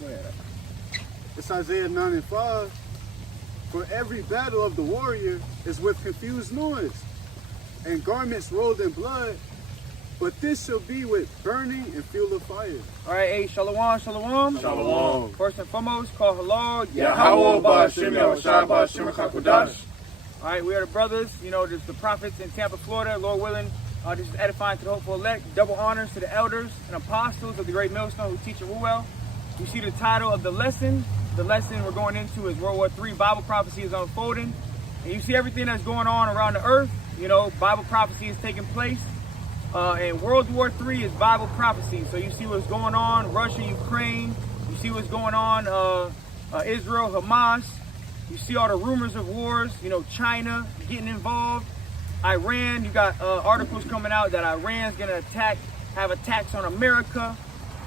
Go ahead. It's Isaiah 9 and 5. For every battle of the warrior is with confused noise, and garments rolled in blood, but this shall be with burning and fuel of fire. All right, hey, shalom, shalom. Shalom. First and foremost, call hello. Yahweh Ba'Shem Yahushua Ba'Shem HaKadosh. All right, we are the brothers, you know, just the prophets in Tampa, Florida. Lord willing, this is edifying to the hopeful elect. Double honors to the elders and apostles of the great millstone who teach it well. You see the title of the lesson. The lesson we're going into is World War III. Bible prophecy is unfolding. And you see everything that's going on around the earth. You know, Bible prophecy is taking place. And World War III is Bible prophecy. So you see what's going on, Russia, Ukraine. You see what's going on, Israel, Hamas. You see all the rumors of wars, you know, China getting involved. Iran, you got articles coming out that Iran's gonna have attacks on America.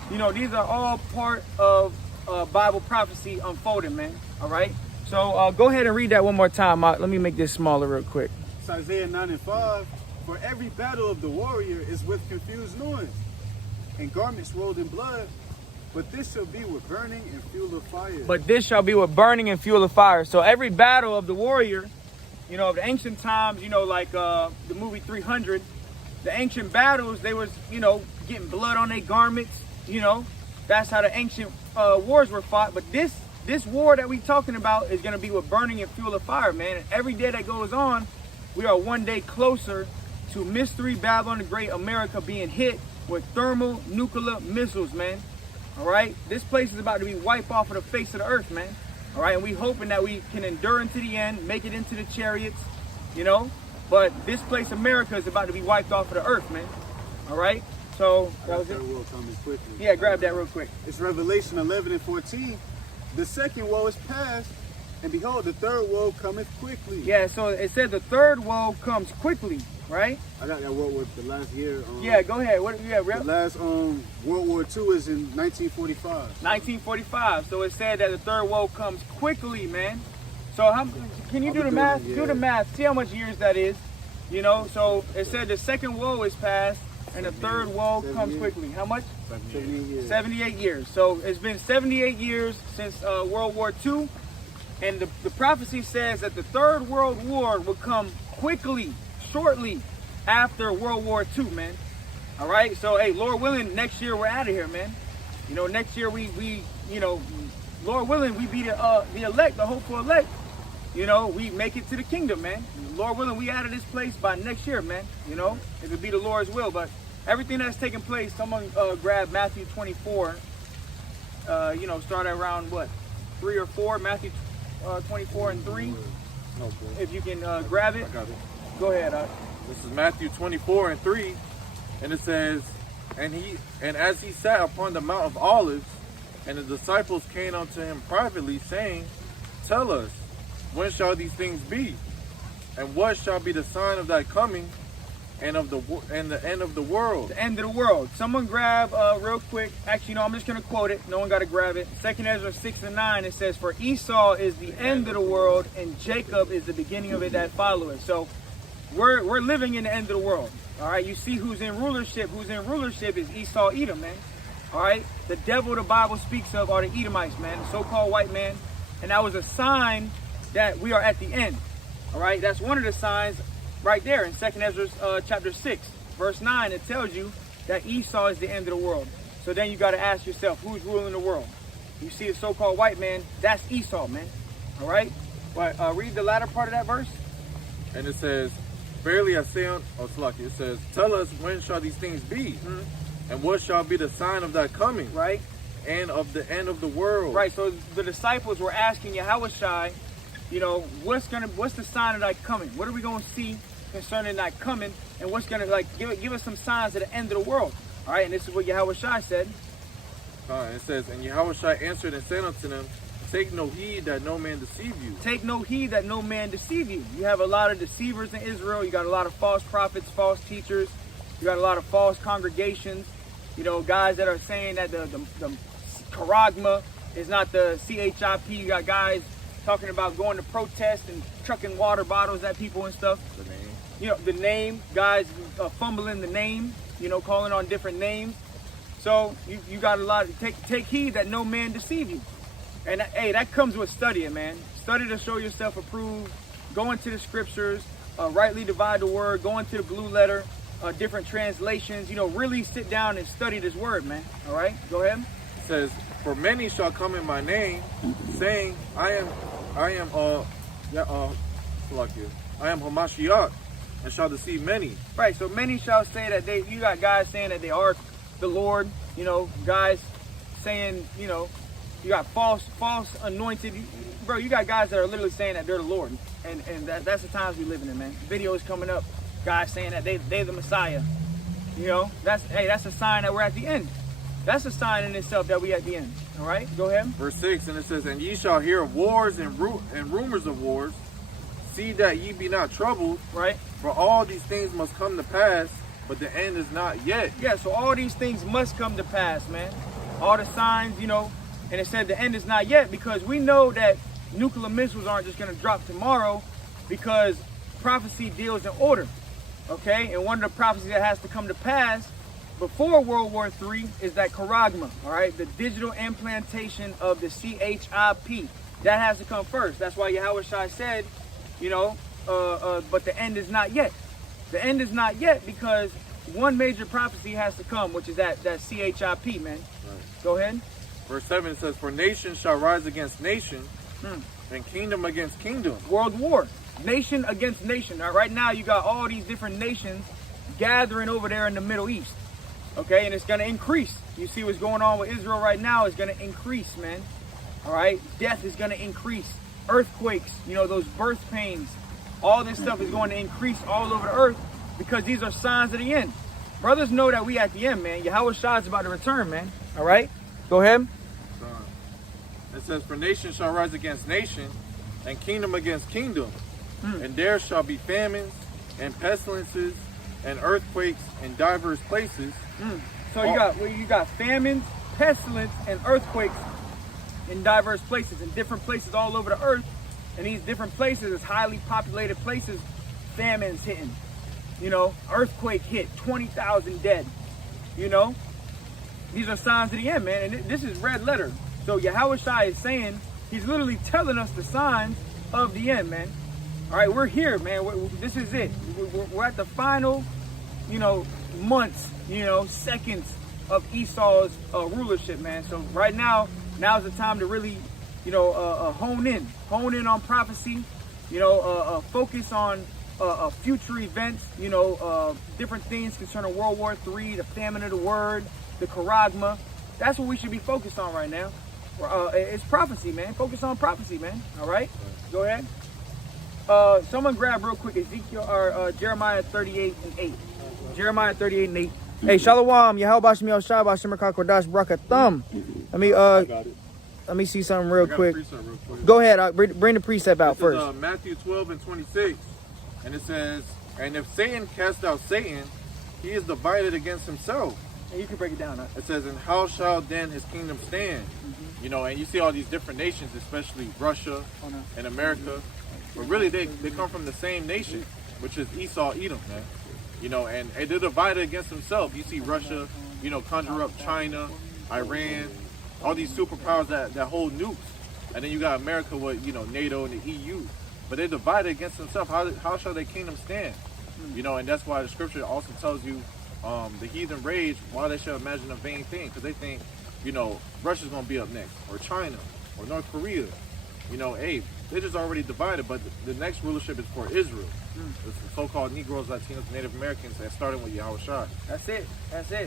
You know, these are all part of Bible prophecy unfolding, man. All right. So go ahead and read that one more time. Let me make this smaller real quick. It's Isaiah 9 and 5. For every battle of the warrior is with confused noise, and garments rolled in blood, but this shall be with burning and fuel of fire. But this shall be with burning and fuel of fire. So every battle of the warrior, you know, of the ancient times, you know, like the movie 300, the ancient battles, they was, you know, getting blood on their garments. You know, that's how the ancient wars were fought. But this war that we talking about is going to be with burning and fuel of fire, man. And every day that goes on, we are one day closer to Mystery Babylon the Great, America being hit with thermonuclear missiles, man. All right, this place is about to be wiped off of the face of the earth, man. All right, and we hoping that we can endure into the end, make it into the chariots, you know. But this place, America, is about to be wiped off of the earth, man. All right. So that was it. Will coming quickly. Yeah, grab that real quick. It's Revelation 11 and 14. The second woe is past, and behold, the third woe cometh quickly. Yeah, so it said the third woe comes quickly, right? I got that word with the last year. Yeah, go ahead. What? Yeah, the last World War II is in 1945. 1945. So it said that the third woe comes quickly, man. So how can you do the math? Do the math. See how much years that is. You know. So it said the second woe is past, and the third woe comes quickly. How much? 78 years. 78 years. So it's been 78 years since World War II. And the prophecy says that the Third World War will come quickly, shortly after World War II, man. All right. So, hey, Lord willing, next year we're out of here, man. You know, next year we you know, Lord willing, we be the elect, the hopeful elect. You know, we make it to the kingdom, man. Lord willing, we out of this place by next year, man. You know, if it be the Lord's will. But everything that's taking place, someone grab Matthew 24. You know, start at around what, 3 or 4, Matthew 24 and 3. If you can grab it. I got it. Go ahead. This is Matthew 24 and 3, and it says, and as he sat upon the Mount of Olives, and the disciples came unto him privately, saying, Tell us, when shall these things be? And what shall be the sign of thy coming and of the end of the world? The end of the world. Someone grab real quick. Actually, no, I'm just going to quote it. No one got to grab it. 2 Ezra 6 and 9, it says, For Esau is the end of the world, and Jacob is the beginning of it that followeth. So we're living in the end of the world. All right, you see who's in rulership. Who's in rulership is Esau, Edom, man. All right, the devil the Bible speaks of are the Edomites, man, the so-called white man. And that was a sign that we are at the end. All right, that's one of the signs right there in 2 Ezra chapter 6, verse 9. It tells you that Esau is the end of the world. So then you got to ask yourself, who's ruling the world? You see the so-called white man, that's Esau, man. All right, but read the latter part of that verse. And it says, Verily I say it says, Tell us, when shall these things be? And what shall be the sign of thy coming? Right. And of the end of the world. Right. So the disciples were asking Yahushua, you know, what's the sign of thy coming? What are we going to see concerning thy coming? And what's going to, give us some signs at the end of the world? All right. And this is what Yahushua said. It says, And Yahushua answered and said unto them, Take no heed that no man deceive you. Take no heed that no man deceive you. You have a lot of deceivers in Israel. You got a lot of false prophets, false teachers. You got a lot of false congregations. You know, guys that are saying that the charagma is not the CHIP. You got guys talking about going to protest and chucking water bottles at people and stuff. The name. You know, the name, guys fumbling the name, you know, calling on different names. So you got a lot. Take heed that no man deceive you. And hey, that comes with studying, man. Study to show yourself approved. Go into the scriptures, rightly divide the word. Go into the blue letter, different translations. You know, really sit down and study this word, man. All right, go ahead. It says, "For many shall come in my name, saying, I am Hamashiach, and shall deceive many." Right. So many shall say that they. You got guys saying that they are the Lord. You know, guys saying, you know, you got false anointed. Bro, you got guys that are literally saying that they're the Lord. And that's the times we living in, man. Videos coming up, guys saying that they're the Messiah. You know, that's a sign that we're at the end. That's a sign in itself that we at the end. All right, go ahead. Verse 6, and it says, "And ye shall hear of wars and rumors of wars. See that ye be not troubled. Right. For all these things must come to pass, but the end is not yet." Yeah, so all these things must come to pass, man. All the signs, you know, and it said the end is not yet, because we know that nuclear missiles aren't just going to drop tomorrow, because prophecy deals in order, okay? And one of the prophecies that has to come to pass before World War III is that charagma, all right? The digital implantation of the CHIP. That has to come first. That's why Yahweh Shai said, you know, but the end is not yet. The end is not yet, because one major prophecy has to come, which is that CHIP, man. Right. Go ahead. Verse 7, it says, "For nation shall rise against nation, and kingdom against kingdom." World war. Nation against nation. All right, right now you got all these different nations gathering over there in the Middle East. Okay, and it's going to increase. You see what's going on with Israel right now is going to increase, man. All right, death is going to increase. Earthquakes, you know, those birth pains. All this stuff is going to increase all over the earth, because these are signs of the end. Brothers know that we at the end, man. Yahweh Shai is about to return, man. All right, go ahead. It says, "For nation shall rise against nation, and kingdom against kingdom. And there shall be famines, and pestilences, and earthquakes in diverse places." So you got famines, pestilence, and earthquakes in diverse places, in different places all over the earth. And these different places is highly populated places. Famines hitting, you know, earthquake hit, 20,000 dead. You know, these are signs of the end, man. And this is red letter. So Yahweh Shai is saying, he's literally telling us the signs of the end, man. All right, we're here, man. This is it. We're at the final, you know, months, you know, seconds of Esau's rulership, man. So right now's the time to really, you know, hone in on prophecy, you know, focus on future events, you know, different things concerning World War III, the famine of the word, the charagma. That's what we should be focused on right now. It's prophecy, man. Focus on prophecy, man. All right, go ahead. Someone grab real quick Ezekiel or Jeremiah 38:8. Jeremiah 38:8. Hey, Shalom, Yahweh Bashmi El Shabbat Shemerka Kodash Brakathum. Let me see something real quick. Go ahead. Bring the precept out first. Is, Matthew 12:26, and it says, "And if Satan cast out Satan, he is divided against himself." And you can break it down. Huh? It says, "And how shall then his kingdom stand?" You know, and you see all these different nations, especially Russia and America, but really they come from the same nation, which is Esau, Edom, man. You know, and they're divided against themselves. You see Russia, you know, conjure up China, Iran, all these superpowers that hold nukes. And then you got America with, you know, NATO and the EU. But they're divided against themselves. How shall their kingdom stand? You know, and that's why the scripture also tells you the heathen rage while they shall imagine a vain thing. Because they think, you know, Russia's going to be up next. Or China. Or North Korea. You know, hey, they're just already divided. But the next rulership is for Israel. It's the so-called Negroes, Latinos, Native Americans, that started with Yahweh Shai. That's it.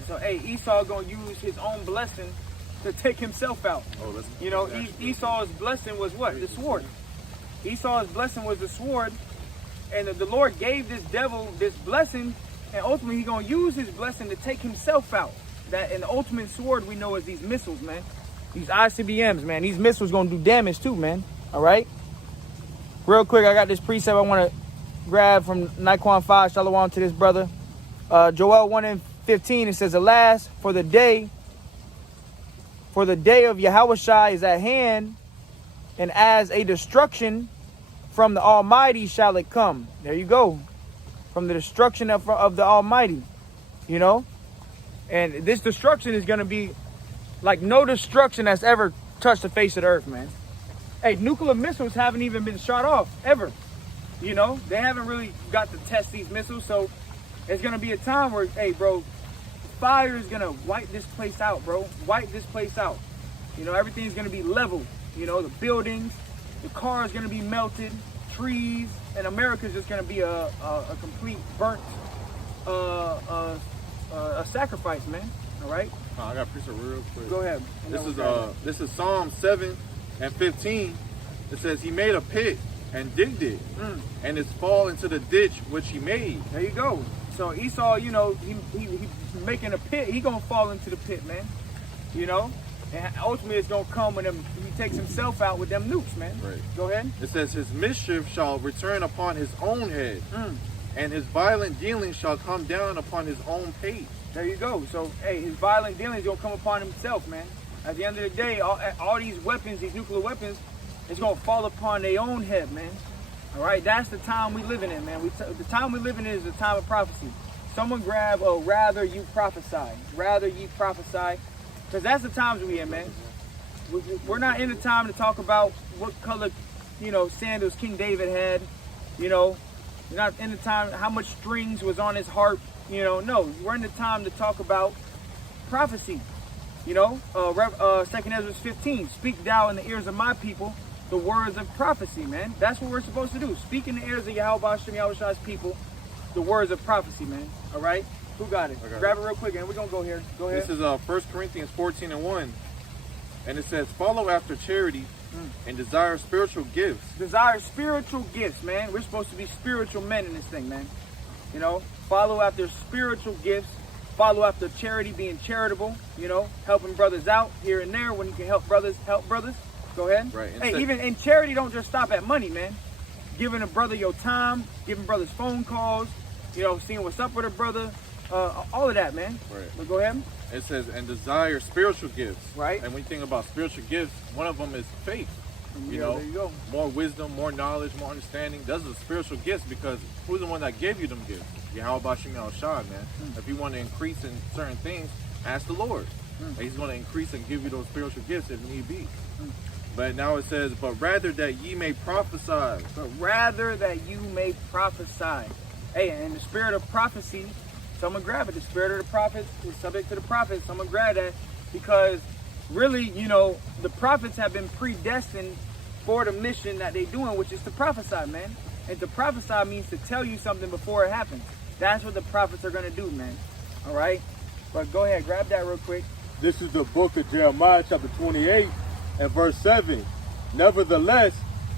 So, hey, Esau going to use his own blessing to take himself out. You know, Esau's blessing was what? The sword. Esau's blessing was the sword. And the Lord gave this devil this blessing, and ultimately he's going to use his blessing to take himself out. And the ultimate sword we know is these missiles, man. These ICBMs, man. These missiles going to do damage too, man. All right? Real quick, I got this precept I want to grab from Nikeon 5. Shalom to this brother. Joel 1:15, it says, "Alas, for the day of Yahweh Shai is at hand, and as a destruction from the Almighty shall it come." There you go. From the destruction of the Almighty, you know. And this destruction is going to be like no destruction that's ever touched the face of the earth, man. Hey, nuclear missiles haven't even been shot off, ever. You know, they haven't really got to test these missiles. So it's going to be a time where, hey, bro, fire is going to wipe this place out, bro. Wipe this place out. You know, everything's going to be leveled. You know, the buildings, the cars going to be melted, trees, and America's just going to be a complete burnt a sacrifice, man. All right? I got a piece of real quick. Go ahead. This is Psalm 7 and 15. It says, he made a pit and digged it, and it's fall into the ditch which he made. There you go. So Esau, you know, he's making a pit. He gonna fall into the pit, man. You know, and ultimately it's gonna come when he takes himself out with them nukes, man. Right. Go ahead. It says, his mischief shall return upon his own head, and his violent dealings shall come down upon his own pate. There you go. So, hey, his violent dealings gonna come upon himself, man. At the end of the day, all these weapons, these nuclear weapons, it's gonna fall upon their own head, man. All right, that's the time we living in, man. The time we living in is the time of prophecy. Someone grab, rather you prophesy. Rather you prophesy. Because that's the times we in, man. We're not in the time to talk about what color, you know, sandals King David had. You know, we're not in the time how much strings was on his harp. You know, no, we're in the time to talk about prophecy. You know, 2 Ezra 15, speak thou in the ears of my people the words of prophecy, man. That's what we're supposed to do. Speak in the ears of Yahweh Hashem, Yahweh Shai's people the words of prophecy, man. All right? Who got it? Grab it real quick, and we're going to go here. Go ahead. This is 1 Corinthians 14 and 1. And it says, follow after charity and desire spiritual gifts. Desire spiritual gifts, man. We're supposed to be spiritual men in this thing, man. You know, follow after spiritual gifts. Follow after charity, being charitable, you know, helping brothers out here and there when you can help brothers. Go ahead. Right. Hey, even in charity, don't just stop at money, man. Giving a brother your time, giving brothers phone calls, you know, seeing what's up with a brother, all of that, man. Right. But go ahead. It says, and desire spiritual gifts. Right. And when you think about spiritual gifts, one of them is faith. You know, there you go. More wisdom, more knowledge, more understanding. Those are spiritual gifts because who's the one that gave you them gifts? Yahweh Hashem Yahweh Shai, man. If you want to increase in certain things, ask the Lord. And he's going to increase and give you those spiritual gifts if need be. But now it says, but rather that ye may prophesy. But rather that you may prophesy. Hey, and the spirit of prophecy, someone grab it. The spirit of the prophets is subject to the prophets. Someone grab that because really, you know, the prophets have been predestined for the mission that they're doing, which is to prophesy, man. And to prophesy means to tell you something before it happens. That's what the prophets are going to do, man. All right? But go ahead, grab that real quick. This is the book of Jeremiah, chapter 28, and verse 7. Nevertheless,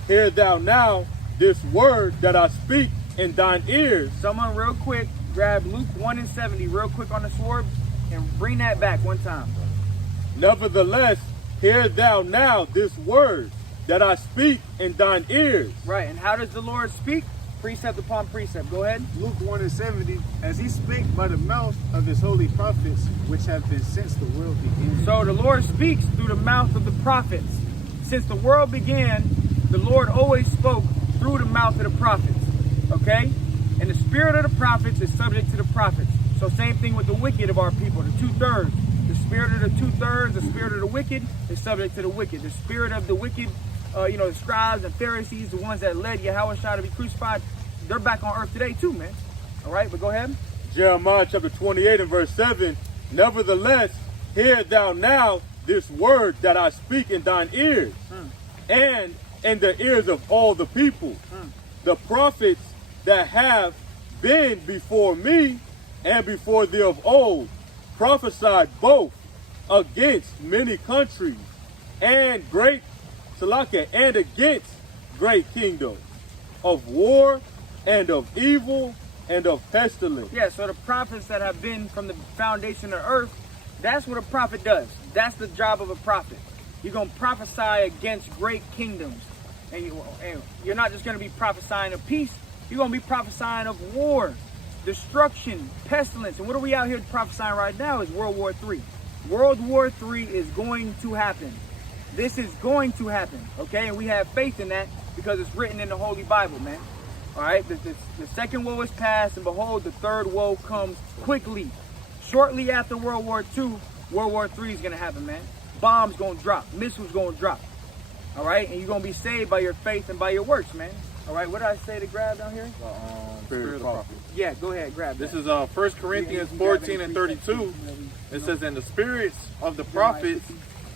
hear thou now this word that I speak in thine ears. Someone real quick, grab Luke 1 and 70 real quick on the sword and bring that back one time. Nevertheless, hear thou now this word that I speak in thine ears. Right, and how does the Lord speak? Precept upon precept. Go ahead. Luke 1 and 70, as he spake by the mouth of his holy prophets, which have been since the world began. So the Lord speaks through the mouth of the prophets. Since the world began, the Lord always spoke through the mouth of the prophets. Okay? And the spirit of the prophets is subject to the prophets. So same thing with the wicked of our people, the 2/3. The spirit of the 2/3, the spirit of the wicked is subject to the wicked. The spirit of the wicked, you know, the scribes and Pharisees, the ones that led Yahweh Shai to be crucified, they're back on earth today too, man. All right, but go ahead. Jeremiah chapter 28 and verse 7. Nevertheless, hear thou now this word that I speak in thine ears, and in the ears of all the people. The prophets that have been before me and before thee of old prophesied both against many countries and great Salakia, and against great kingdoms, of war and of evil and of pestilence. Yeah, so the prophets that have been from the foundation of earth, that's what a prophet does. That's the job of a prophet. You're going to prophesy against great kingdoms. And you're not just going to be prophesying of peace. You're going to be prophesying of war, destruction, pestilence. And what are we out here prophesying right now is World War III. World War III is going to happen. This is going to happen, okay? And we have faith in that because it's written in the Holy Bible, man. All right? The second woe is past, and behold, the third woe comes quickly. shortly after World War II, World War III is gonna happen, man. Bombs gonna drop, missiles gonna drop. All right, and you're gonna be saved by your faith and by your works, man. All right, what did I say to grab down here? Spirit of prophet. Yeah, go ahead, grab This that. is 1 Corinthians 14 and 32. It says, and the spirits of the prophets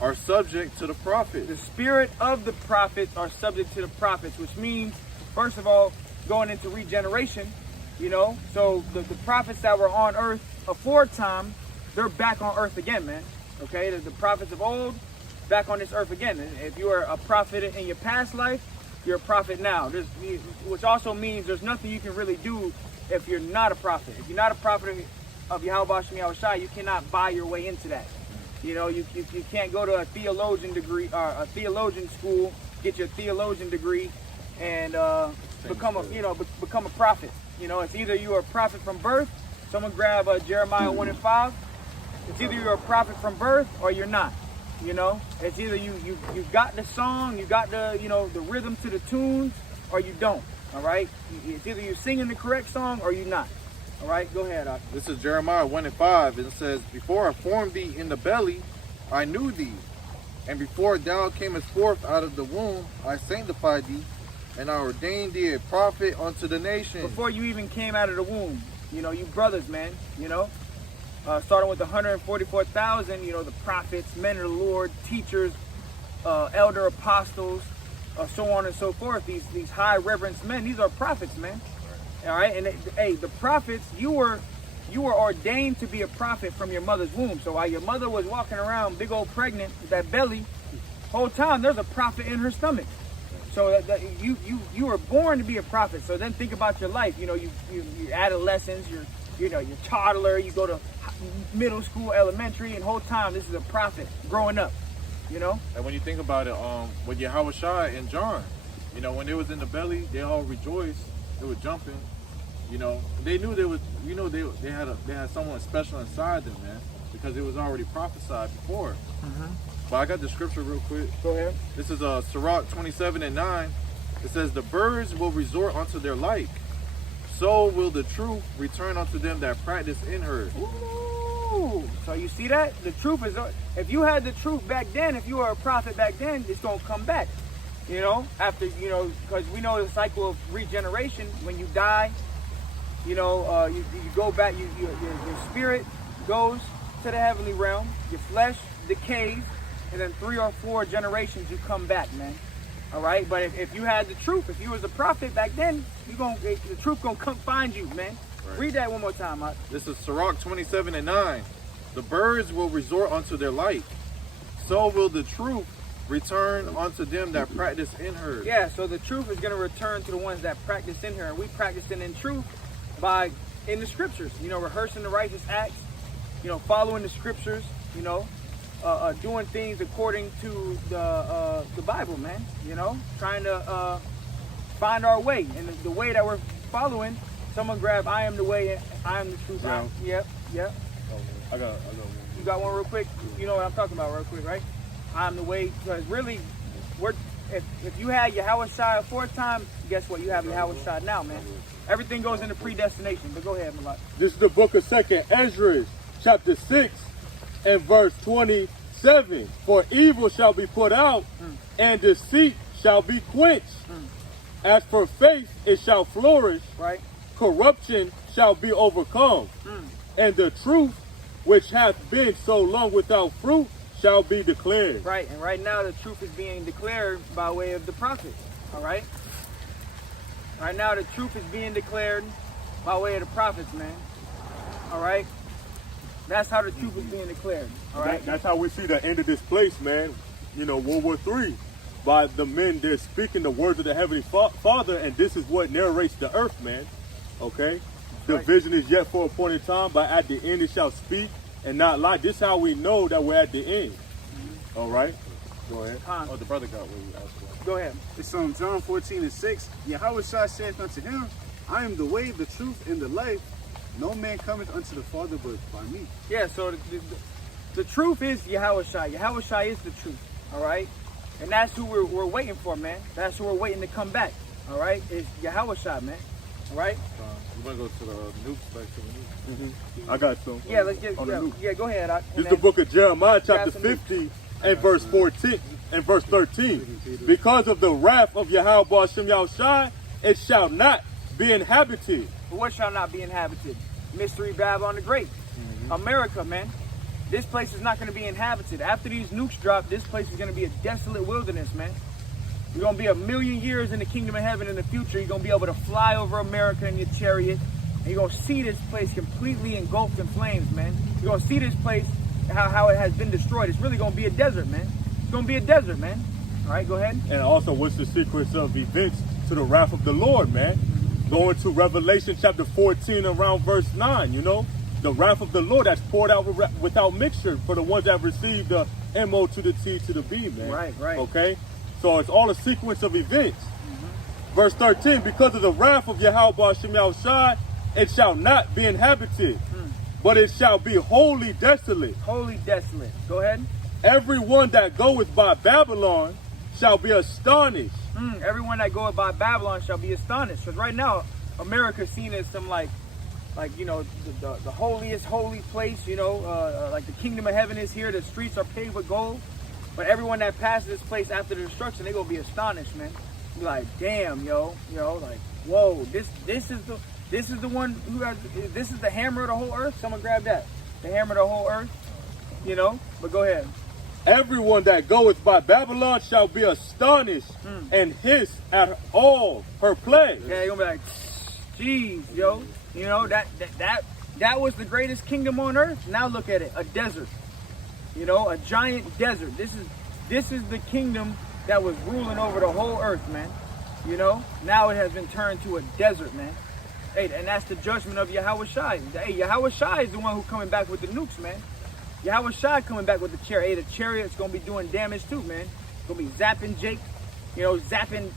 are subject to the prophets. The spirit of the prophets are subject to the prophets, which means, first of all, going into regeneration, you know, so the prophets that were on earth aforetime, they're back on earth again, man. Okay, the prophets of old, back on this earth again. And if you are a prophet in your past life, you're a prophet now. Which also means there's nothing you can really do if you're not a prophet. If you're not a prophet of Yahweh Shem Yahushai, you cannot buy your way into that. You know, you can't go to a theologian degree or a theologian school, get your theologian degree, and become a prophet. You know, it's either you're a prophet from birth. Someone grab Jeremiah 1 and 5. It's either you're a prophet from birth or you're not. You know, it's either you got the song, you got the the rhythm to the tunes, or you don't. All right, it's either you're singing the correct song or you're not. All right, go ahead. This is Jeremiah 1 and 5. It says, before I formed thee in the belly, I knew thee. And before thou camest forth out of the womb, I sanctified thee, and I ordained thee a prophet unto the nation. Before you even came out of the womb, you know, you brothers, man, you know, starting with the 144,000, you know, the prophets, men of the Lord, teachers, elder apostles, so on and so forth. These high reverence men, these are prophets, man. All right, and hey, the prophets, you were ordained to be a prophet from your mother's womb. So while your mother was walking around big old pregnant with that belly, whole time there's a prophet in her stomach. So that you were born to be a prophet. So then think about your life. You know, your adolescence, your toddler, you go to middle school, elementary, and whole time this is a prophet growing up. You know. And when you think about it, with Yahweh Shai and John, you know, when they was in the belly, they all rejoiced. They were jumping, you know. They knew they was, you know, they had someone special inside them, man, because it was already prophesied before. But I got the scripture real quick. Go ahead. This is Sirach 27 and 9. It says, the birds will resort unto their like, so will the truth return unto them that practice in her. Ooh. So you see that? The truth is, if you had the truth back then, if you were a prophet back then, it's going to come back. You know, after, you know, because we know the cycle of regeneration. When you die, you know, you go back, your spirit goes to the heavenly realm, your flesh decays, and then 3 or 4 generations you come back, man. All right, but if you had the truth, if you was a prophet back then, the truth gonna come find you, man. Right. Read that one more time, Mike. This is Sirach 27 and 9. The birds will resort unto their like, so will the truth return unto them that practice in her. Yeah, so the truth is going to return to the ones that practice in her. And we practicing in truth by, in the scriptures, you know, rehearsing the righteous acts, you know, following the scriptures, you know, doing things according to the Bible, man, you know, trying to find our way. And the way that we're following, someone grab, I am the way, I am the truth. Yeah. Yep. I got one. You got one real quick? You know what I'm talking about real quick, right? I'm the way, because really, if you had Yahweh Shai aforetime, guess what? You have Yahweh Shai now, man. Everything goes into predestination. But go ahead, Malak. This is the book of 2nd Ezra, chapter 6, and verse 27. For evil shall be put out, and deceit shall be quenched. As for faith, it shall flourish. Right. Corruption shall be overcome. And the truth, which hath been so long without fruit, shall be declared. Right, and right now the truth is being declared by way of the prophets. All right. Right now the truth is being declared by way of the prophets, man. All right. That's how the truth is being declared. All right. That's how we see the end of this place, man. You know, World War III, by the men they're speaking the words of the Heavenly Father, and this is what narrates the earth, man. Okay. The vision is yet for a appointed time, but at the end it shall speak and not lie. This is how we know that we're at the end. All right. Go ahead. Oh, the brother got what you asked for. Go ahead. It's John 14 and 6. Yahweh Shai saith unto him, I am the way, the truth, and the life. No man cometh unto the Father but by me. Yeah, so the truth is Yahweh Shai. Yahweh Shai is the truth. All right. And that's who we're waiting for, man. That's who we're waiting to come back. All right. It's Yahweh Shai, man. All right. You want to go to the nukes, back to the nukes? I got some. Yeah, let's get. On the nuke. Yeah, go ahead. This is the book of Jeremiah, chapter some 50, and verse 14 and verse 13. Because of the wrath of Yahweh Ba'ashem Yahushai, it shall not be inhabited. But what shall not be inhabited? Mystery Babylon the Great. America, man. This place is not going to be inhabited. After these nukes drop, this place is going to be a desolate wilderness, man. You're going to be a million years in the kingdom of heaven in the future. You're going to be able to fly over America in your chariot. And you're going to see this place completely engulfed in flames, man. You're going to see this place, how it has been destroyed. It's really going to be a desert, man. It's going to be a desert, man. All right, go ahead. And also, what's the sequence of events to the wrath of the Lord, man? Going to Revelation chapter 14 around verse 9, you know? The wrath of the Lord that's poured out without mixture for the ones that have received the M-O to the T to the B, man. Right. Okay? So it's all a sequence of events. Verse 13, because of the wrath of Yahweh Ba'ashem Yahushai, it shall not be inhabited, but it shall be wholly desolate. Wholly desolate. Go ahead. Everyone that goeth by Babylon shall be astonished. Everyone that goeth by Babylon shall be astonished. Because right now, America is seen as some like you know, the holiest holy place, you know, like the kingdom of heaven is here. The streets are paved with gold. But everyone that passes this place after the destruction, they're going to be astonished, man. Be like, damn, like, whoa, this is the one who has, this is the hammer of the whole earth. Someone grab that. The hammer of the whole earth, you know, but go ahead. Everyone that goeth by Babylon shall be astonished and hiss at all her plagues. Yeah, you're going to be like, geez, yo. You know, that was the greatest kingdom on earth. Now look at it, a desert. You know, a giant desert. This is the kingdom that was ruling over the whole earth, man. You know, now it has been turned to a desert, man. Hey, and that's the judgment of Yahweh Shai. Hey, Yahweh Shai is the one who's coming back with the nukes, man. Yahweh Shai coming back with the chariot. Hey, the chariot's gonna be doing damage too, man. Gonna be zapping Jake, you know, zapping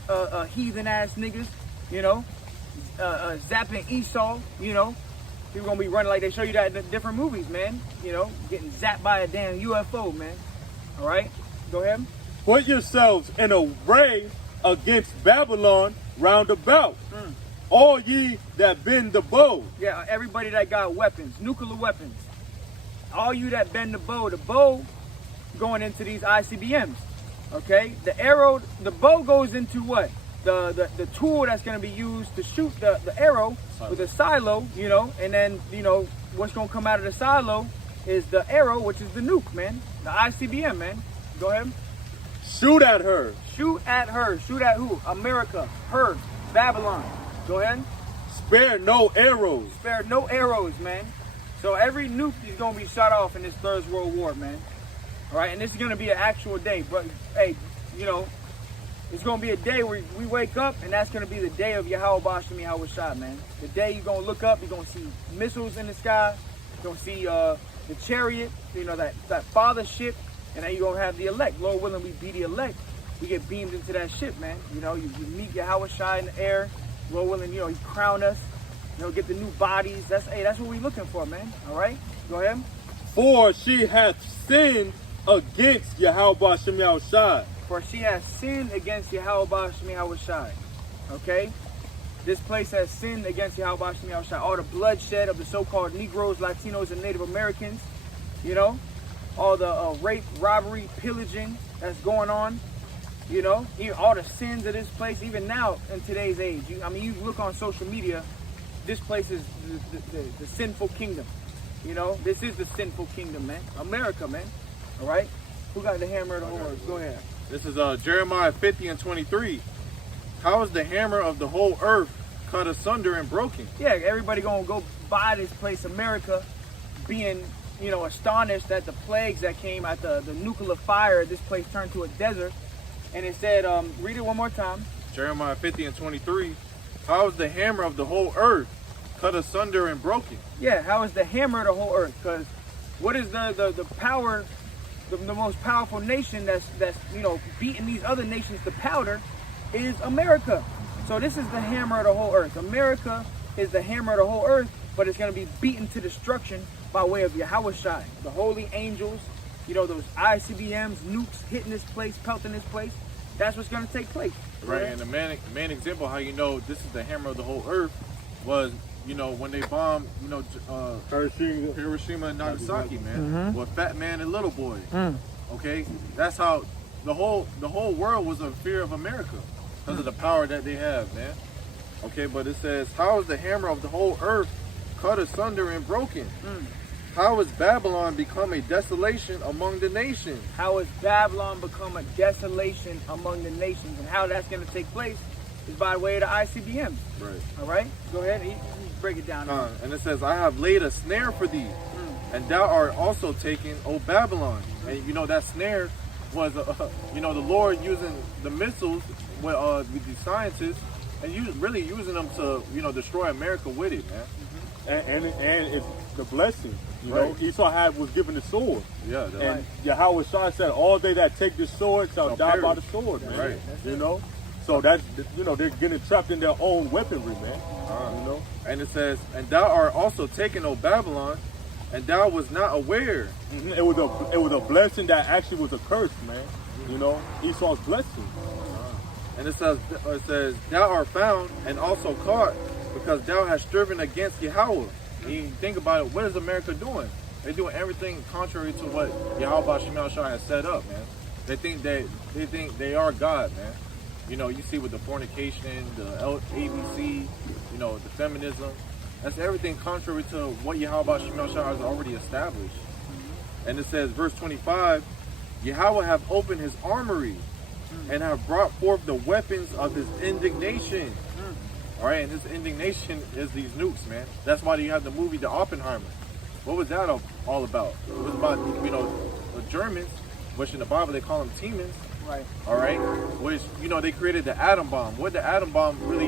heathen ass niggas, you know. Zapping Esau, you know. People gonna be running like they show you that in the different movies, man. You know, getting zapped by a damn UFO, man. All right, go ahead. Put yourselves in array against Babylon round about. All ye that bend the bow. Yeah, everybody that got weapons, nuclear weapons. All you that bend the bow going into these ICBMs. Okay, the bow goes into what? The tool that's going to be used to shoot the arrow with a silo, you know, and then, you know, what's going to come out of the silo is the arrow, which is the nuke, man. The ICBM, man. Go ahead. Shoot at her. Shoot at her. Shoot at who? America. Her. Babylon. Go ahead. Spare no arrows. Spare no arrows, man. So every nuke is going to be shot off in this Third World War, man. All right, and this is going to be an actual day. But, hey, you know, it's going to be a day where we wake up, and that's going to be the day of Yahweh Ba'ashem Yahweh Shai, man. The day you're going to look up, you're going to see missiles in the sky. You're going to see the chariot, you know, that father ship, and then you're going to have the elect. Lord willing, we be the elect. We get beamed into that ship, man. You know, you meet Yahweh Shai in the air. Lord willing, you know, he crown us. You know, get the new bodies. That's what we're looking for, man. All right? Go ahead. For she hath sinned against Yahweh Ba'ashem Yahweh Shai. For she has sinned against Yahweh Ba'ashem Yahweh Shai. Okay? This place has sinned against Yahweh Ba'ashem Yahweh Shai. All the bloodshed of the so-called Negroes, Latinos, and Native Americans. You know? All the rape, robbery, pillaging that's going on. You know? All the sins of this place, even now in today's age. You look on social media, this place is the sinful kingdom. You know? This is the sinful kingdom, man. America, man. All right? Who got the hammer of the horse? Go ahead. This is Jeremiah 50 and 23. How is the hammer of the whole earth cut asunder and broken? Yeah, everybody gonna go by this place, America, being, you know, astonished at the plagues that came at the nuclear fire. This place turned to a desert. And it said, read it one more time. Jeremiah 50 and 23. How is the hammer of the whole earth cut asunder and broken? Yeah, how is the hammer of the whole earth? Because what is the power, the most powerful nation that's you know, beating these other nations to powder is America. So this is the hammer of the whole earth. America is the hammer of the whole earth, but it's going to be beaten to destruction by way of Yahweh Shai. The holy angels, you know, those ICBMs, nukes hitting this place, pelting this place. That's what's going to take place. Right, and the main example how you know this is the hammer of the whole earth was you know, when they bombed, you know, Hiroshima and Nagasaki, man, with fat man and little boy. Okay, that's how the whole world was in fear of America because of the power that they have, man. Okay, but it says, how is the hammer of the whole earth cut asunder and broken? How has Babylon become a desolation among the nations? How has Babylon become a desolation among the nations? And how that's going to take place is by way of the ICBM. Right. All right? Go ahead. You break it down. And it says, I have laid a snare for thee, and thou art also taken, O Babylon. And you know, that snare was, you know, the Lord using the missiles with these scientists and really using them to, you know, destroy America with it, man. And it's the blessing. You know, Esau was given the sword. Yeah. And Yahweh Shah said, all they that take the sword shall die by the sword, man. Right. You know? So that's, you know, they're getting trapped in their own weaponry, man. You know? And it says, and thou art also taken, O Babylon, and thou was not aware. It was a blessing that actually was a curse, man. You know, Esau's blessing. And it says, thou art found and also caught, because thou hast striven against Yahweh. And you think about it, what is America doing? They're doing everything contrary to what Yahweh Shemel Shah has set up, man. They think they are God, man. You know, you see with the fornication, the ABC, you know, the feminism. That's everything contrary to what Yahweh Shemel Shah has already established. And it says, verse 25, Yahweh have opened his armory and have brought forth the weapons of his indignation. All right, and his indignation is these nukes, man. That's why you have the movie The Oppenheimer. What was that all about? It was about, you know, the Germans, which in the Bible they call them Temens. Right. All right, which, you know, they created the atom bomb. What the atom bomb really,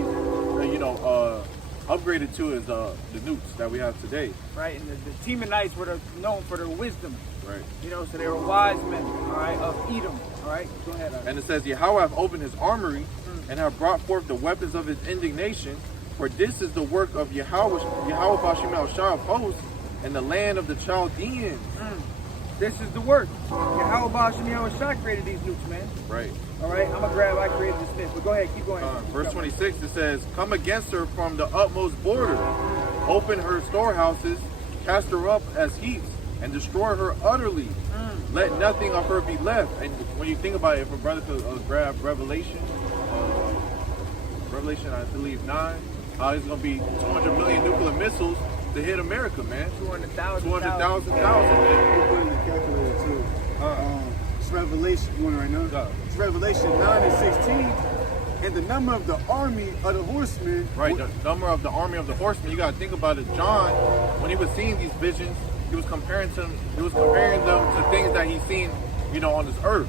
you know, upgraded to is the nukes that we have today. Right, and the Temanites were known for their wisdom. Right. You know, so they were wise men, all right, of Edom. All right, go ahead. And it says, Yahweh have opened his armory and have brought forth the weapons of his indignation, for this is the work of Yahweh Bashim Shah of hosts in the land of the Chaldeans. This is the work. Yahweh Bashim Shah created these nukes, man. Right. All right, I'm going to grab, I created this myth, but go ahead, keep going. Verse 26, it says, come against her from the utmost border, open her storehouses, cast her up as heaps, and destroy her utterly. Let nothing of her be left. And when you think about it, if a brother could grab Revelation, I believe 9, it's going to be 200 million nuclear missiles to hit America, man. 200,000. 200,000, man. We'll put it in the calculator too. It's Revelation. You want it right now? Go. It's Revelation 9 and 16. And the number of the army of the horsemen. Right, the number of the army of the horsemen. You got to think about it. John, when he was seeing these visions, he was comparing them to things that he's seen, you know, on this earth.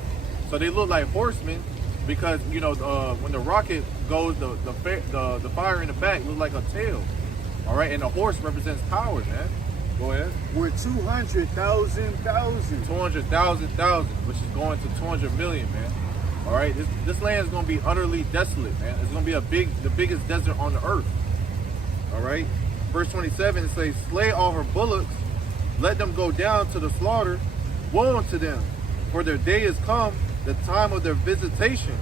So they look like horsemen because, you know, when the rocket goes, the fire in the back looks like a tail. All right, and the horse represents power, man. Go ahead. We're 200,000, 200,000, which is going to 200 million, man. All right, this land is going to be utterly desolate, man. It's going to be the biggest desert on the earth. All right. Verse 27, it says, slay all her bullocks, let them go down to the slaughter. Woe unto them, for their day is come, the time of their visitation.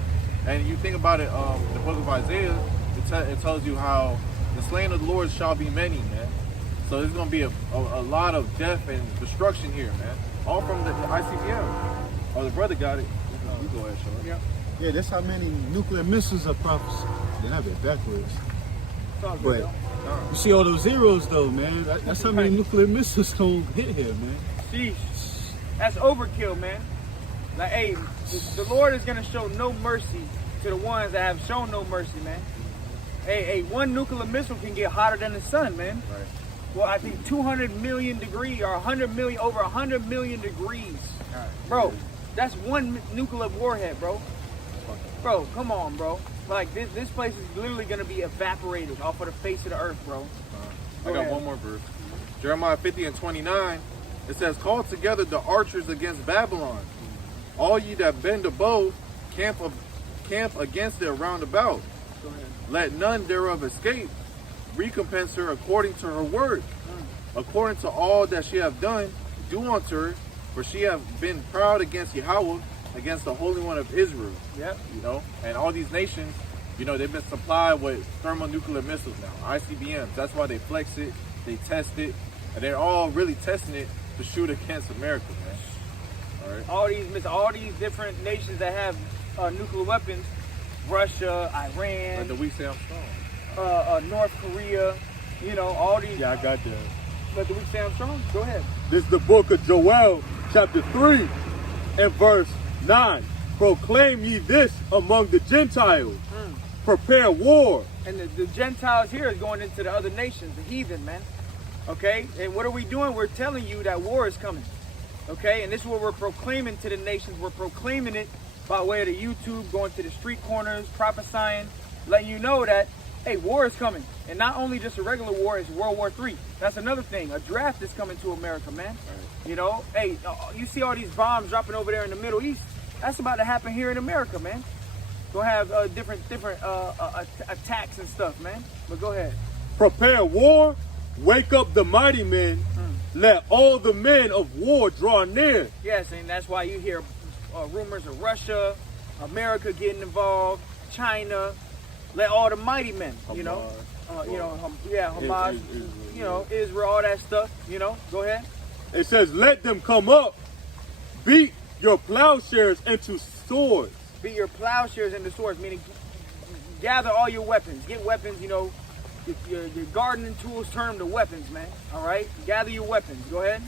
And you think about it, the book of Isaiah, it tells you how the slain of the Lord shall be many, man. So there's going to be a lot of death and destruction here, man. All from the ICBM. Oh, the brother got it. You go ahead, Sean. Yeah, that's how many nuclear missiles are prophesied. Then I bet backwards. But you see all those zeros, though, man. That's how many nuclear missiles gonna hit here, man. Sheesh. That's overkill, man. Like, hey, the Lord is going to show no mercy to the ones that have shown no mercy, man. Hey, one nuclear missile can get hotter than the sun, man. Right. Well, I think 200 million degrees or 100 million, over 100 million degrees. Bro, that's one nuclear warhead, bro. Bro, come on, bro. Like, this place is literally going to be evaporated off of the face of the earth, bro. I got one more verse. Jeremiah 50 and 29. It says, call together the archers against Babylon. All ye that bend the bow, camp against it round about. Let none thereof escape. Recompense her according to her work. According to all that she have done, do unto her. For she have been proud against Yahweh, against the Holy One of Israel. Yep. You know, and all these nations, you know, they've been supplied with thermonuclear missiles now, ICBMs. That's why they flex it, they test it, and they're all really testing it to shoot against America, man. All right. All these different nations that have nuclear weapons, Russia, Iran, Let the weak say I'm strong. North Korea, you know, all these. Yeah, I got that. Let the weak say I'm strong. Go ahead. This is the book of Joel, chapter 3, and verse 9. Proclaim ye this among the Gentiles. Prepare war. And the Gentiles here is going into the other nations, the heathen, man. Okay? And what are we doing? We're telling you that war is coming. Okay? And this is what we're proclaiming to the nations. We're proclaiming it by way of the YouTube, going to the street corners, prophesying, letting you know that, hey, war is coming. And not only just a regular war, it's World War III. That's another thing. A draft is coming to America, man. Right. You know, hey, you see all these bombs dropping over there in the Middle East. That's about to happen here in America, man. Go have different attacks and stuff, man. But go ahead. Prepare war. Wake up the mighty men. Let all the men of war draw near. Yes, and that's why you hear rumors of Russia, America getting involved, China. Let all the mighty men, you know, Hamas, you know, Israel, all that stuff, you know. Go ahead. It says, let them come up, beat your plowshares into swords. Beat your plowshares into swords, meaning gather all your weapons. Get weapons, you know, your gardening tools, turn them to weapons, man. All right? Gather your weapons. Go ahead.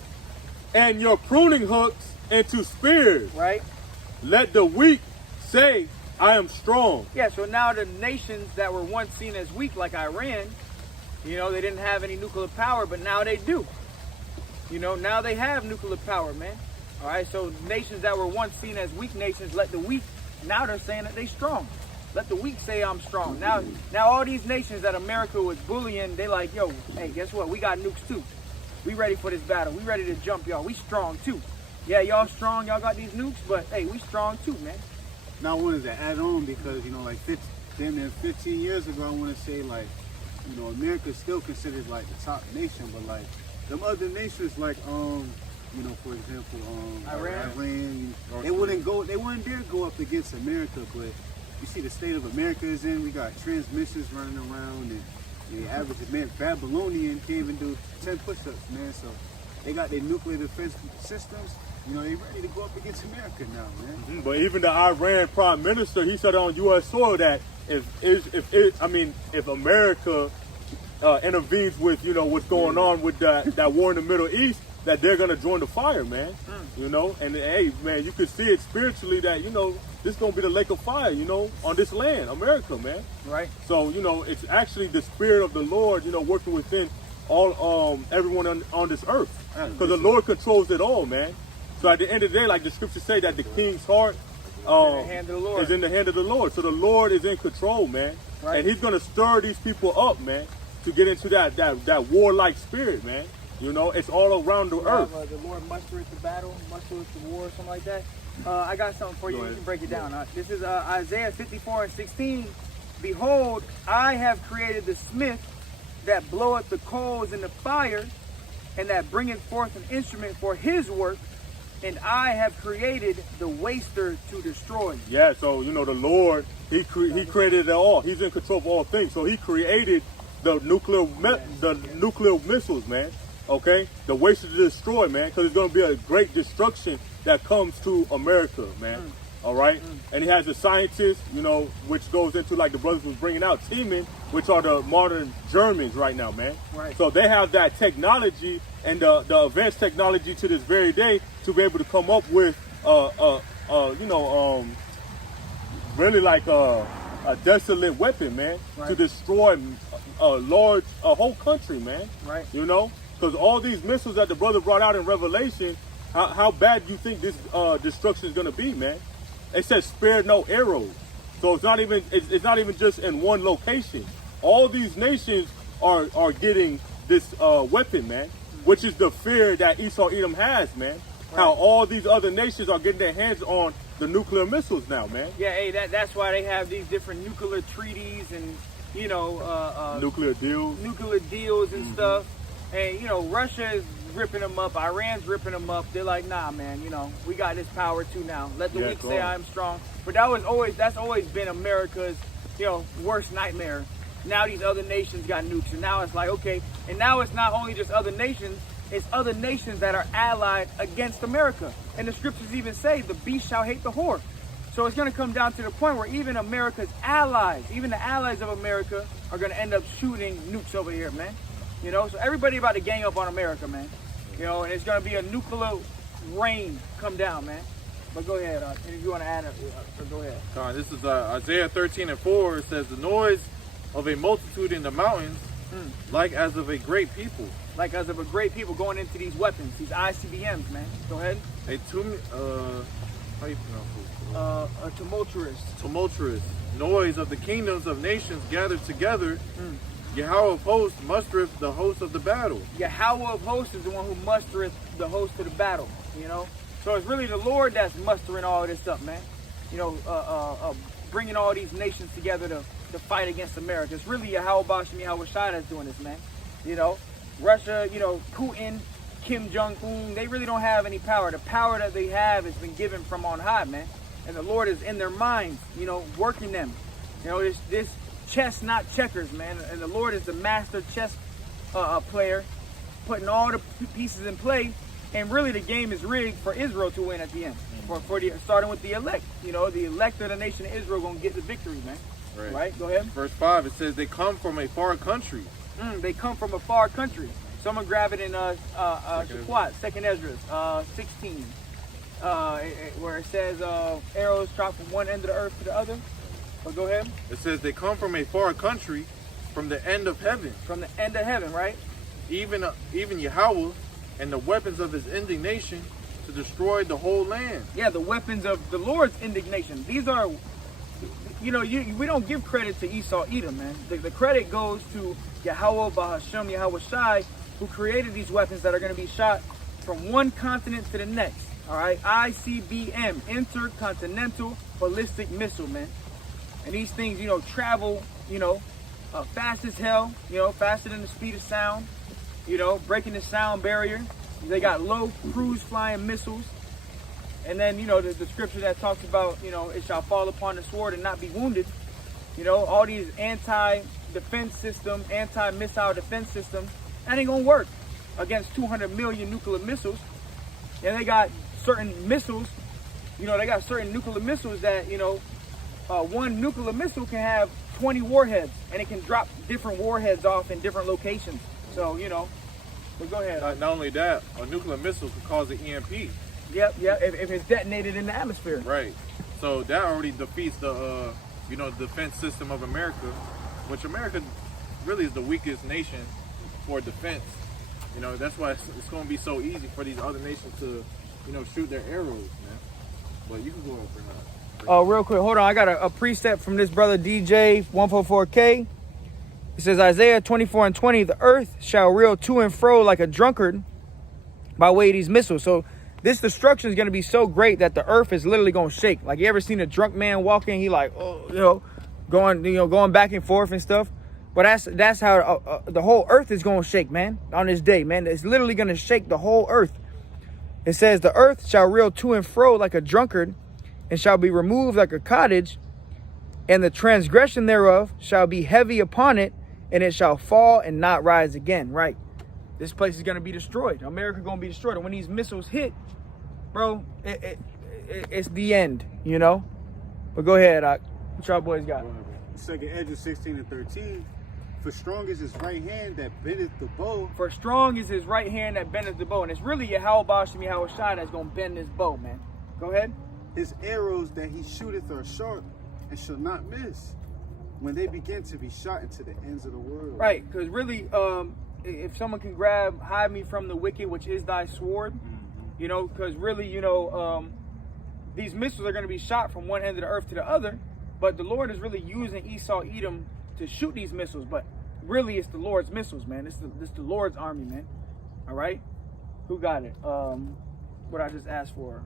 And your pruning hooks into spears. Right. Let the weak say, I am strong. Yeah, so now the nations that were once seen as weak, like Iran, you know, they didn't have any nuclear power, but now they do. You know, now they have nuclear power, man. All right, so nations that were once seen as weak nations, let the weak, now they're saying that they strong. Let the weak say I'm strong. Now all these nations that America was bullying, they like, yo, hey, guess what? We got nukes too. We ready for this battle. We ready to jump, y'all. We strong too. Yeah, y'all strong. Y'all got these nukes, but hey, we strong too, man. Now I wanted to add on because, you know, like 15 years ago, I want to say, like, you know, America is still considered like the top nation, but like them other nations, like, you know, for example, Iran, they wouldn't dare go up against America, but you see the state of America is in. We got transmissions running around, and the average man, Babylonian can't even do 10 push-ups, man. So they got their nuclear defense systems. You know, they ready to go up against America now, man. But even the Iran prime minister, he said on U.S. soil that if America intervenes with, you know, what's going on with that war in the Middle East, that they're gonna join the fire, man. You know, and hey, man, you could see it spiritually that, you know, this is gonna be the lake of fire, you know, on this land, America, man. Right. So, you know, it's actually the spirit of the Lord, you know, working within all everyone on this earth, because the Lord controls it all, man. So at the end of the day, like the scriptures say, that the king's heart is in the hand of the Lord. So the Lord is in control, man. Right. And he's going to stir these people up, man, to get into that warlike spirit, man. You know, it's all around the earth. The Lord mustereth the battle, mustereth the war, something like that. I got something for you. You can break it down. This is Isaiah 54:16. Behold, I have created the smith that bloweth the coals in the fire, and that bringeth forth an instrument for his work. And I have created the waster to destroy. Yeah, so, you know, the Lord, he created it all. He's in control of all things. So he created the nuclear missiles, man. Okay? The waster to destroy, man. Because it's going to be a great destruction that comes to America, man. All right? And he has the scientists, you know, which goes into, like the brothers was bringing out, teaming, which are the modern Germans right now, man. Right. So they have that technology and the advanced technology to this very day to be able to come up with, really like a desolate weapon, man, to destroy a whole country, man. Right. You know, because all these missiles that the brother brought out in Revelation, how bad do you think this destruction is going to be, man? It says spare no arrows. So it's not even just in one location. All these nations are getting this weapon, man, which is the fear that Esau Edom has, man. Right. How all these other nations are getting their hands on the nuclear missiles now, man. Yeah, hey, that's why they have these different nuclear treaties and, you know, nuclear deals and stuff. And, you know, Russia is ripping them up. Iran's ripping them up. They're like, nah, man, we got this power too now. Let the weak say I am strong. But that's always been America's, worst nightmare. Now these other nations got nukes, and now it's like, okay, and now it's not only just other nations, it's other nations that are allied against America. And the scriptures even say the beast shall hate the whore. So it's going to come down to the point where even America's allies, even the allies of America, are going to end up shooting nukes over here, man. So everybody about to gang up on America, man. And it's going to be a nuclear rain come down, man. But go ahead, and if you want to add go ahead. This is Isaiah 13:4. It says, the noise of a multitude in the mountains, like as of a great people. Like as of a great people going into these weapons, these ICBMs, man. Go ahead. How you pronounce it? A tumultuous noise of the kingdoms of nations gathered together. Yahweh of hosts mustereth the host of the battle. Yahweh of hosts is the one who mustereth the host of the battle. So it's really the Lord that's mustering all of this up, man. Bringing all these nations together to fight against America. It's really Yahweh Bashem Yahweh Shai that's doing this, man. Russia, Putin, Kim Jong-un, they really don't have any power. The power that they have has been given from on high, man. And the Lord is in their minds, working them. This chess, not checkers, man. And the Lord is the master chess player, putting all the pieces in play. And really the game is rigged for Israel to win at the end. Starting with the elect. The elect of the nation of Israel going to get the victory, man. Right? Go ahead. Verse 5, it says, they come from a far country. They come from a far country. Someone grab it in Shaquat, 2nd Ezra, 16, where it says arrows drop from one end of the earth to the other. But go ahead. It says they come from a far country, from the end of heaven. From the end of heaven, right? Even Yahweh and the weapons of his indignation to destroy the whole land. Yeah, the weapons of the Lord's indignation. These are, we don't give credit to Esau Edom, man. The credit goes to Yahweh Bahashem Yahweh Shai, who created these weapons that are going to be shot from one continent to the next. All right, ICBM, intercontinental ballistic missile, man. And these things, travel, fast as hell, faster than the speed of sound, breaking the sound barrier. They got low cruise flying missiles. And then, the scripture that talks about, it shall fall upon the sword and not be wounded. All these anti-defense system, anti-missile defense systems, that ain't gonna work against 200 million nuclear missiles. And they got certain missiles, they got certain nuclear missiles that, one nuclear missile can have 20 warheads, and it can drop different warheads off in different locations. So, but go ahead. Not only that, a nuclear missile could cause an EMP. Yep, if it's detonated in the atmosphere. Right. So that already defeats the, defense system of America, which America really is the weakest nation for defense. That's why it's going to be so easy for these other nations to, shoot their arrows, man. But you can go over now. Oh, real quick, hold on. I got a precept from this brother DJ 144K. It says Isaiah 24:20, the earth shall reel to and fro like a drunkard by way of these missiles. So this destruction is going to be so great that the earth is literally going to shake. Like, you ever seen a drunk man walking? He like, going back and forth and stuff. But that's how the whole earth is going to shake, man, on this day, man. It's literally going to shake the whole earth. It says the earth shall reel to and fro like a drunkard and shall be removed like a cottage, and the transgression thereof shall be heavy upon it, and it shall fall and not rise again. Right. This place is going to be destroyed. America going to be destroyed. And when these missiles hit, bro, it's the end, But go ahead, what y'all boys got? 2nd Ezra 16:13. For strong is his right hand that bendeth the bow. For strong is his right hand that bendeth the bow. And it's really Yahweh Bashem Yahweh Shai that's going to bend this bow, man. Go ahead. His arrows that he shooteth are sharp and shall not miss, when they begin to be shot into the ends of the world. Right, because really, if someone can hide me from the wicked, which is thy sword, because really, these missiles are going to be shot from one end of the earth to the other, but the Lord is really using Esau Edom to shoot these missiles, but really it's the Lord's missiles, man. It's the Lord's army, man. All right, who got it? What I just asked for.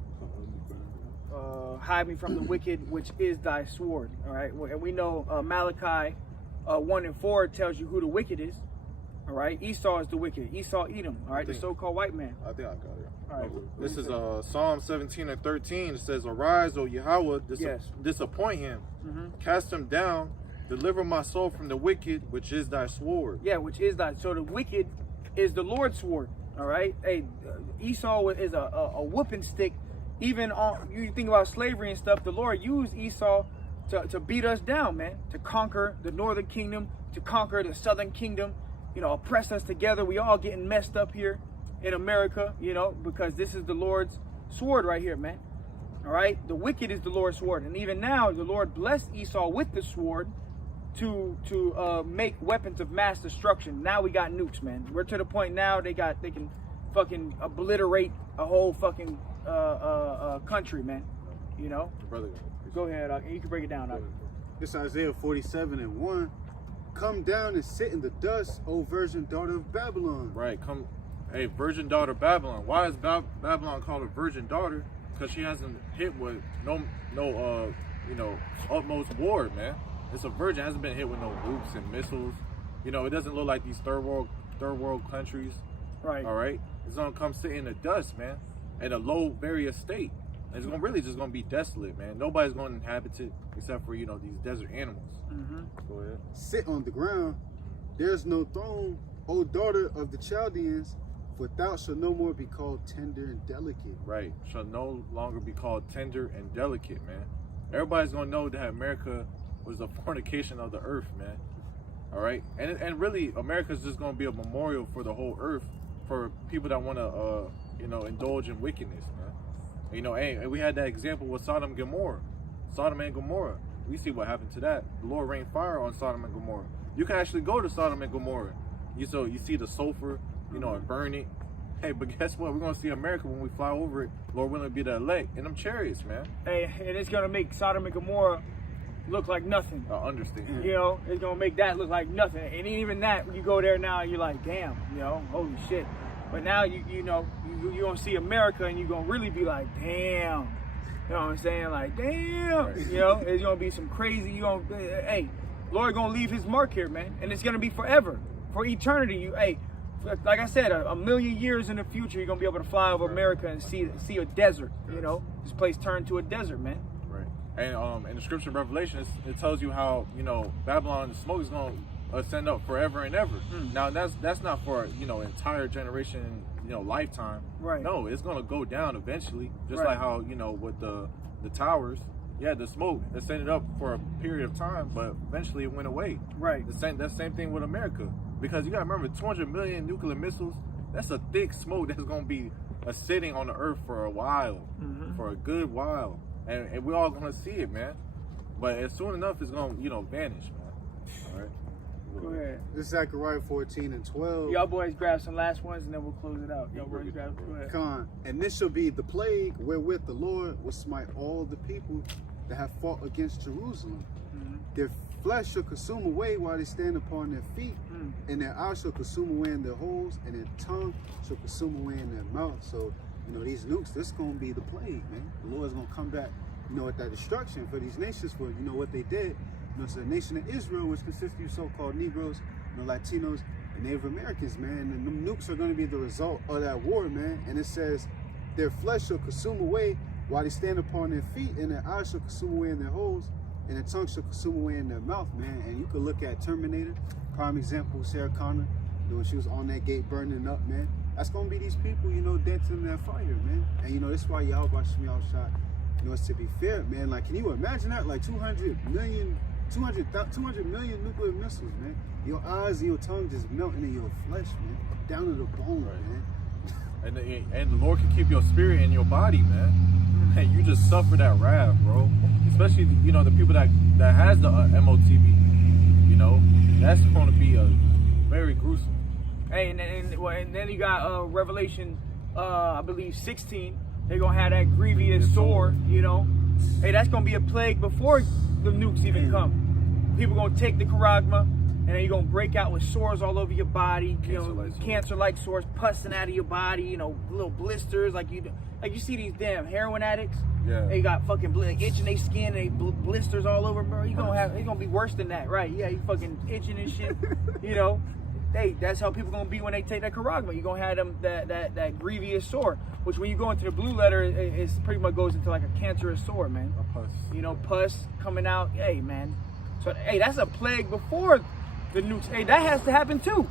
Hide me from the wicked, which is thy sword. All right, and we know Malachi 1:4 tells you who the wicked is. All right, Esau is the wicked. Esau, Edom. All right, the so-called white man. I think I got it. All right. This is Psalm 17 and 13. It says, "Arise, O Yahweh, disappoint him, cast him down, deliver my soul from the wicked, which is thy sword." Yeah, which is thy. So the wicked is the Lord's sword. All right. Hey, Esau is a whooping stick. Even on, you think about slavery and stuff, the Lord used Esau to beat us down, man, to conquer the northern kingdom, to conquer the southern kingdom, oppress us together. We all getting messed up here in America, because this is the Lord's sword right here, man. All right, the wicked is the Lord's sword. And even now, the Lord blessed Esau with the sword to make weapons of mass destruction. Now we got nukes, man. We're to the point now they can fucking obliterate a whole fucking country, man. Brother, Go ahead, you can break it down. It's Isaiah 47 and 1. Come down and sit in the dust, O virgin daughter of Babylon. right? Hey, virgin daughter Babylon. Why is Babylon called a virgin daughter? Because she hasn't hit with no utmost war, man. It's a virgin. Hasn't been hit with no nukes and missiles. It doesn't look like these third world countries. Right. All right. It's gonna come sit in the dust, man, in a low, very estate. It's just gonna be desolate, man. Nobody's gonna inhabit it except for these desert animals. Go ahead. Sit on the ground. There's no throne, O daughter of the Chaldeans, for thou shalt no more be called tender and delicate. Right. Shall no longer be called tender and delicate, man. Everybody's gonna know that America was the fornication of the earth, man. All right. And really, America's just gonna be a memorial for the whole earth for people that want to indulge in wickedness, man. And we had that example with Sodom and Gomorrah. We see what happened to that. The Lord rained fire on Sodom and Gomorrah. You can actually go to Sodom and Gomorrah. You see the sulfur, and burn it. Hey, but guess what? We're gonna see America when we fly over it. Lord willing, be the elect in them chariots, man. Hey, and it's gonna make Sodom and Gomorrah look like nothing. I understand. It's gonna make that look like nothing. And even that, when you go there now, you're like, damn, holy shit. But now you're gonna see America and you're gonna really be like, damn. You know what I'm saying? Like, damn. Right. It's gonna be some crazy. Hey, Lord gonna leave his mark here, man. And it's gonna be forever, for eternity. Like I said, a million years in the future, you're gonna be able to fly over America and see a desert. This place turned to a desert, man. Right. And in the scripture of Revelation, it tells you how Babylon, the smoke is gonna ascend up forever and ever. Now that's not for entire generation, lifetime. Right. No, it's gonna go down eventually, just Right. like how with the towers. Yeah, the smoke ascended up for a period of time, but eventually it went away. Right. That same thing with America, because you gotta remember, 200 million nuclear missiles. That's a thick smoke that's gonna be sitting on the earth for a while, for a good while, and we're all gonna see it, man. But as soon enough, it's gonna vanish, man. All right. Go ahead. This is Zechariah 14 and 12. Y'all boys grab some last ones and then we'll close it out. Y'all boys grab. Go ahead. Con, and this shall be the plague wherewith the Lord will smite all the people that have fought against Jerusalem. Their flesh shall consume away while they stand upon their feet, and their eyes shall consume away in their holes, and their tongue shall consume away in their mouth. So, these nukes, this is going to be the plague, man. The Lord's going to come back, with that destruction for these nations, for, what they did. It's the nation of Israel, which consists of so-called Negroes, Latinos, and Native Americans, man. And them nukes are going to be the result of that war, man. And it says, their flesh shall consume away while they stand upon their feet, and their eyes shall consume away in their holes, and their tongue shall consume away in their mouth, man. And you could look at Terminator, prime example, Sarah Connor, when she was on that gate burning up, man. That's going to be these people, dancing in that fire, man. And, this is why y'all watch me out shot. It's to be fair, man. Like, can you imagine that? Like 200 million nuclear missiles, man. Your eyes and your tongue just melting in your flesh, man. Down to the bone, man. And the Lord can keep your spirit in your body, man. Hey, you just suffer that wrath, bro. Especially, the people that has the MOTB. That's going to be very gruesome. Hey, and then you got Revelation, I believe 16. They're gonna have that grievous sword, Hey, that's gonna be a plague before the nukes even come. People gonna take the charagma, and then you're gonna break out with sores all over your body, cancer-like sores pussing out of your body, little blisters, like you see these damn heroin addicts. Yeah. They got fucking itching their skin, and they blisters all over, bro. It's gonna be worse than that, right? Yeah, you fucking itching and shit, that's how people gonna be when they take that charagma. You're gonna have them that grievous sore, which when you go into the blue letter, it's pretty much goes into like a cancerous sore, man. A pus. You know, pus coming out. Hey, man. So hey, that's a plague before the nukes. Hey, that has to happen too.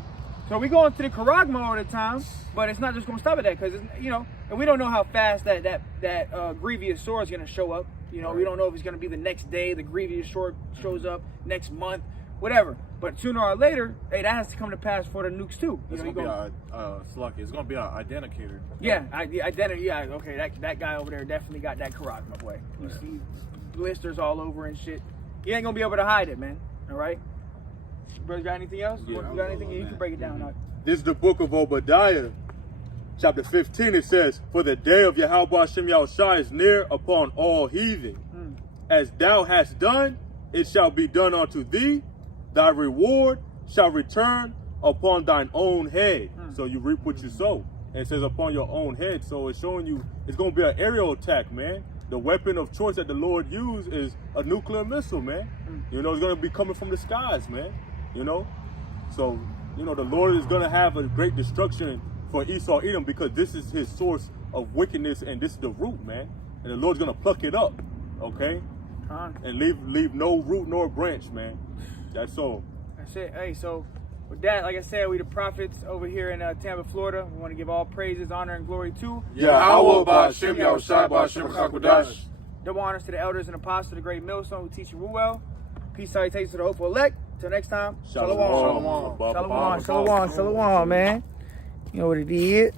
So we go into the charagma all the time, but it's not just gonna stop at that, because you know, and we don't know how fast that grievous sore is gonna show up. You know, we don't know if it's gonna be the next day, the grievous sore shows up next month, whatever. But sooner or later, hey, that has to come to pass for the nukes too. It's gonna be it's gonna be an identicator. Yeah, identity. Yeah, okay, that guy over there definitely got that charagma, boy. You see blisters all over and shit. You ain't gonna be able to hide it, man. All right. Brother, got anything else? Yeah, You got anything? You can break it down. This is the book of Obadiah, chapter 15. It says, "For the day of Yahweh Hashem Yahushua is near upon all heathen. As thou hast done, it shall be done unto thee. Thy reward shall return upon thine own head." So you reap what you sow. And it says upon your own head. So it's showing you it's going to be an aerial attack, man. The weapon of choice that the Lord used is a nuclear missile, man. You know, it's going to be coming from the skies, man. You know? So, you know, the Lord is going to have a great destruction for Esau Edom, because this is his source of wickedness and this is the root, man. And the Lord's going to pluck it up, okay? And leave no root nor branch, man. That's all. That's it. Hey, so with that, like I said, we the prophets over here in Tampa, Florida. We want to give all praises, honor, and glory to Yahweh Ba'Shem Yahushua Ba'Shem Chakodash. double honors to the elders and apostles of the great millstone who teach you well. Peace, salutations to the hopeful elect. Till next time, Shalom. Shalom, Shalom, Shalom, man. You know what it is.